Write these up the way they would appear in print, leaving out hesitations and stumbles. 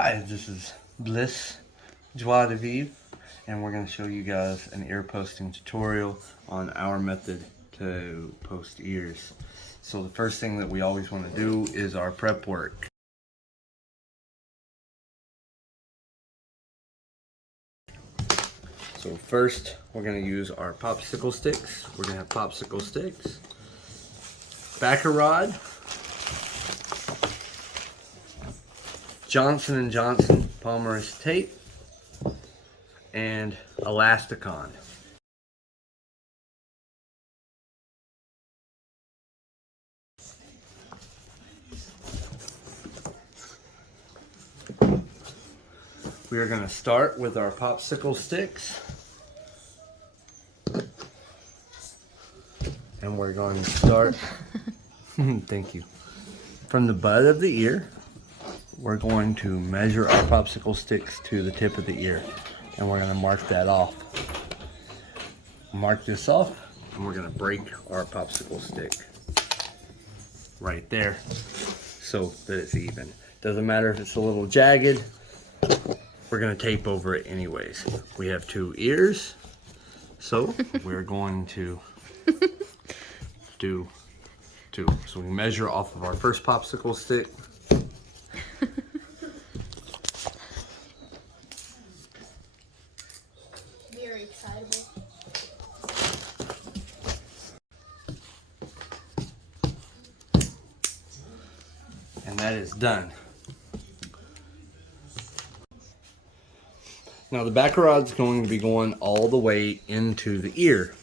Hi, this is Bliss JDV, and we're going to show you guys an ear posting tutorial on our method to post ears. So the first thing that we always want to do is our prep work. So first we're going to use our popsicle sticks. We're going to have popsicle sticks, backer rod, Johnson & Johnson polymerase tape, and elasticon. We are going to start with our popsicle sticks, and we're going to start thank you, from the butt of the ear. We're going to measure our popsicle sticks to the tip of the ear, and we're going to mark that off. Mark this off, and we're going to break our popsicle stick right there so that it's even. Doesn't matter if it's a little jagged, we're going to tape over it anyways. We have two ears, so we're going to do two. So we measure off of our first popsicle stick. Very excitable. And that is done. Now the backer rod's going to be going all the way into the ear,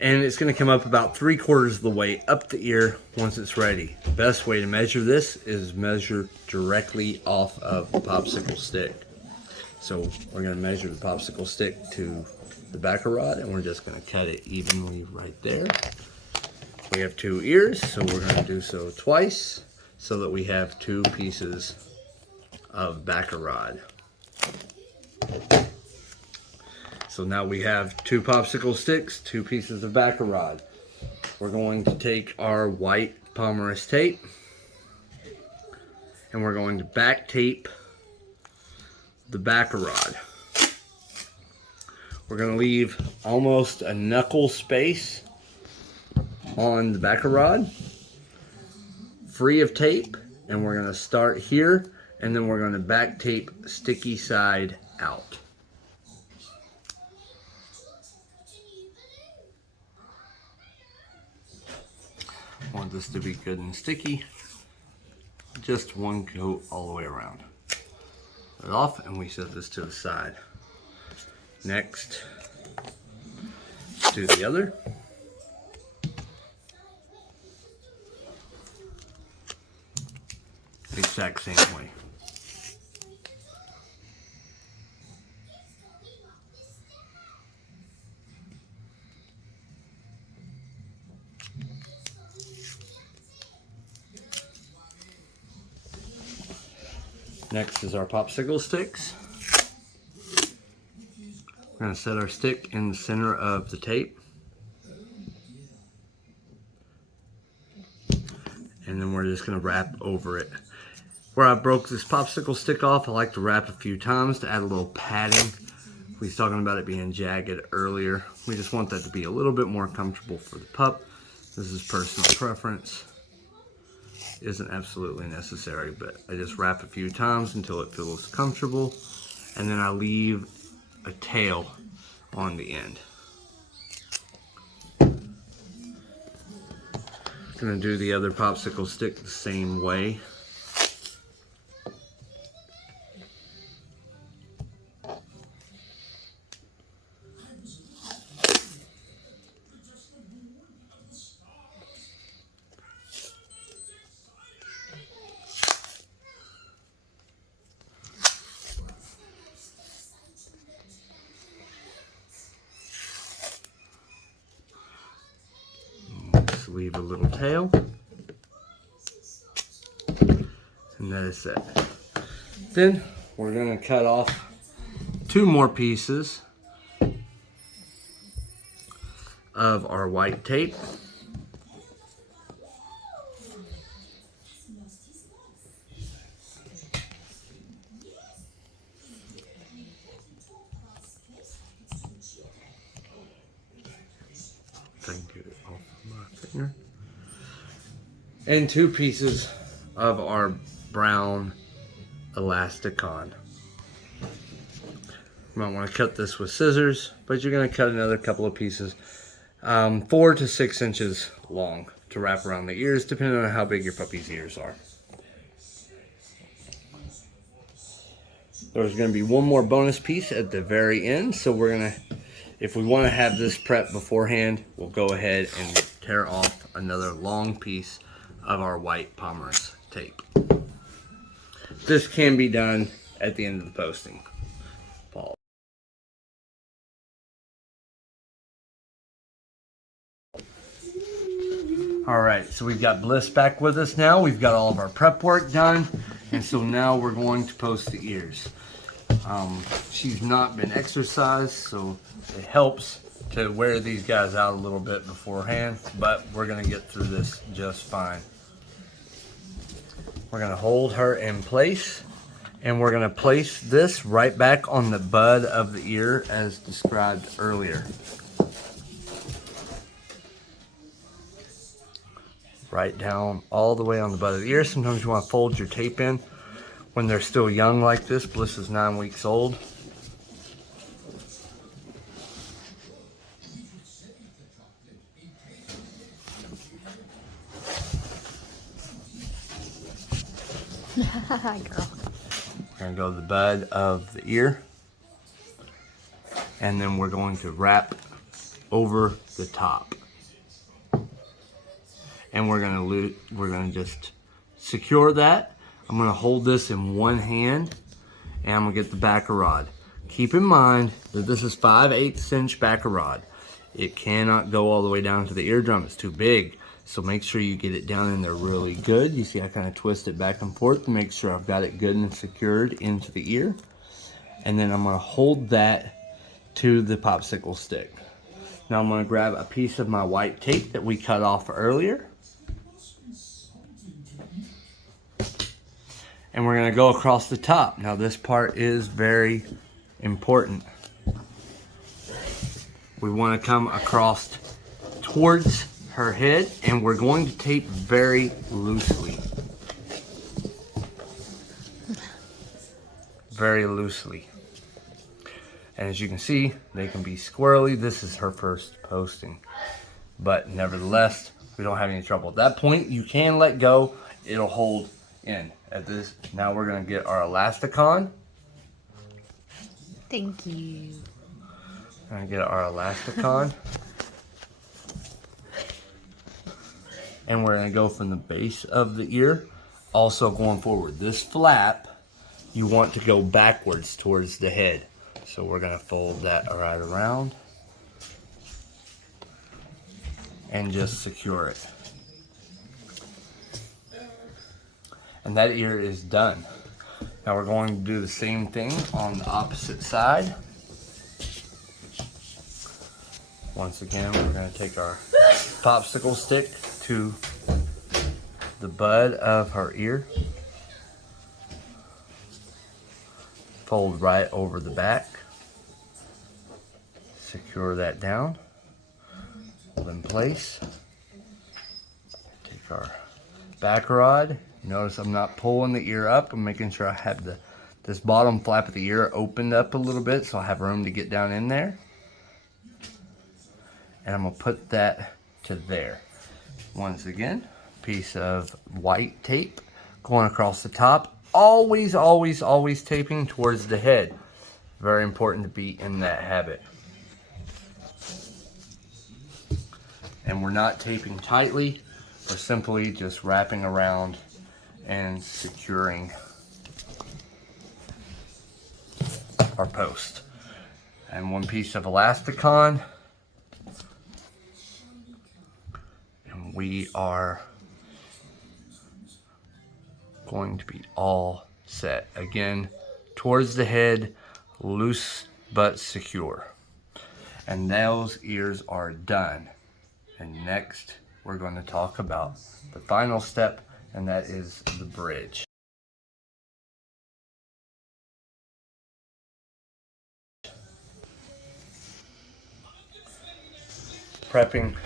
and it's going to come up about 3/4 of the way up the ear once it's ready. The best way to measure this is measure directly off of the popsicle stick. So we're going to measure the popsicle stick to the backer rod, and we're just going to cut it evenly right there. We have two ears, so we're going to do so twice so that we have two pieces of backer rod. So now we have two popsicle sticks, two pieces of backer rod. We're going to take our white polymerase tape, and we're going to back tape the backer rod. We're going to leave almost a knuckle space on the backer rod, free of tape, and we're going to start here, and then we're going to back tape sticky side out. Want this to be good and sticky. Just one coat all the way around. Put it off, and we set this to the side. Next, do the other. The exact same way. Next is our popsicle sticks. We're going to set our stick in the center of the tape. And then we're just going to wrap over it. Where I broke this popsicle stick off, I like to wrap a few times to add a little padding. We was talking about it being jagged earlier. We just want that to be a little bit more comfortable for the pup. This is personal preference. Isn't absolutely necessary, but I just wrap a few times until it feels comfortable, and then I leave a tail on the end. Gonna do the other popsicle stick the same way. Leave a little tail, and that is it. Then we're going to cut off two more pieces of our white tape. And 2 pieces of our brown elasticon. You might want to cut this with scissors, but you're going to cut another couple of pieces, 4 to 6 inches long to wrap around the ears, depending on how big your puppy's ears are. There's going to be one more bonus piece at the very end, so we're going to, if we want to have this prep beforehand, we'll go ahead and tear off another long piece of our white Pomeranian tape. This can be done at the end of the posting. Paul. Alright, so we've got Bliss back with us now. We've got all of our prep work done. And so now we're going to post the ears. She's not been exercised, so it helps to wear these guys out a little bit beforehand. But we're going to get through this just fine. We're going to hold her in place. And we're going to place this right back on the bud of the ear as described earlier. Right down all the way on the butt of the ear. Sometimes you want to fold your tape in when they're still young like this. Bliss is 9 weeks old. Girl. We're going to go to the bud of the ear. And then we're going to wrap over the top. And we're gonna just secure that. I'm gonna hold this in one hand, and I'm gonna get the backer rod. Keep in mind that this is 5/8 inch backer rod. It cannot go all the way down to the eardrum. It's too big. So make sure you get it down in there really good. You see I kind of twist it back and forth to make sure I've got it good and secured into the ear. And then I'm gonna hold that to the popsicle stick. Now I'm gonna grab a piece of my white tape that we cut off earlier. And we're going to go across the top. Now this part is very important. We want to come across towards her head, and we're going to tape very loosely. Very loosely. And as you can see, they can be squirrely. This is her first posting. But nevertheless, we don't have any trouble. At that point, you can let go. It'll hold in at this. Now we're going to get our elasticon. Thank you. We're going to get our elasticon. And we're going to go from the base of the ear, also going forward. This flap, you want to go backwards towards the head. So we're going to fold that right around and just secure it. And that ear is done. Now we're going to do the same thing on the opposite side. Once again, we're going to take our popsicle stick to the bud of her ear. Fold right over the back. Secure that down. Hold in place. Take our back rod. Notice I'm not pulling the ear up. I'm making sure I have this bottom flap of the ear opened up a little bit so I have room to get down in there. And I'm going to put that to there. Once again, piece of white tape going across the top. Always, always, always taping towards the head. Very important to be in that habit. And we're not taping tightly. We're simply just wrapping around and securing our post. And one piece of elasticon. And we are going to be all set. Again, towards the head, loose but secure. And those ears are done. And next, we're going to talk about the final step, and that is the bridge. Prepping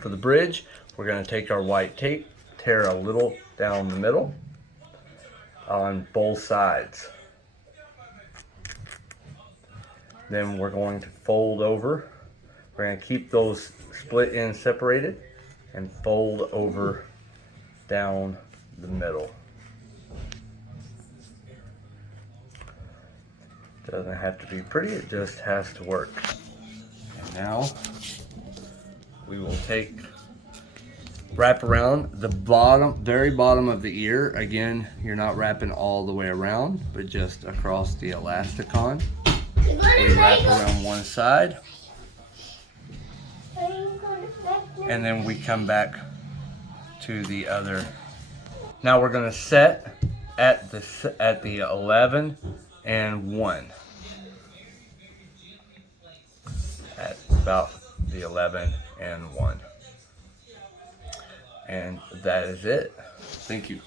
for the bridge. we're going to take our white tape, tear a little down the middle on both sides. Then we're going to fold over. We're going to keep those split ends separated and fold over down the middle. Doesn't have to be pretty, it just has to work. And now we will wrap around the very bottom of the ear. Again, you're not wrapping all the way around, but just across the elasticon. We wrap around one side, and then we come back to the other. Now we're going to set at the 11 and 1. At about the 11 and 1. And that is it. Thank you.